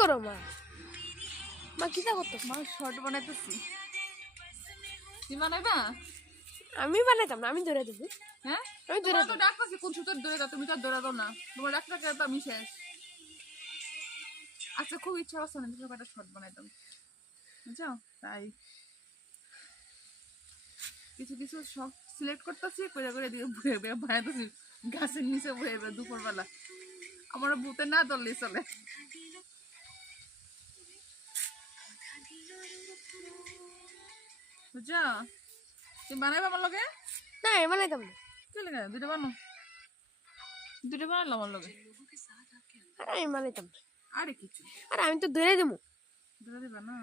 করো মা? মা কিটা করতেছ? মা শর্ট বানাইতেছি। তুই বানাইবা? আমি বানাইতাম না, আমি ধরে দেবো। হ্যাঁ আমি ধরে তোমরা তো দেবো। ডাকতেছি কোন সুতোর ধরে দাও, তুমি তো আর ধরে দাও না। তোমার ডাকটা তো আমি শেষ। আচ্ছা খুব ইচ্ছা আছে না দুটো একটা শর্ট বানাইতাম, বুঝছো? তাই কিছু কিছু সব সিলেক্ট করতেছি, করে করে দিয়ে বয়ে বয়ে বানাইতেছি গাছের নিচে বয়ে বয়ে দুপুরবেলা। আমার ভূতে না ধরলেই চলে। বুঝছো? তুমি বানাইবা আমার লগে? না আমি বানাইতাম না। কি লাগে দুটো বানো, দুটো বানাইলো আমার লগে। আর আমি বানাইতাম না। আরে কিছু আর আমি তো ধরে দেবো। ধরে দিবা না।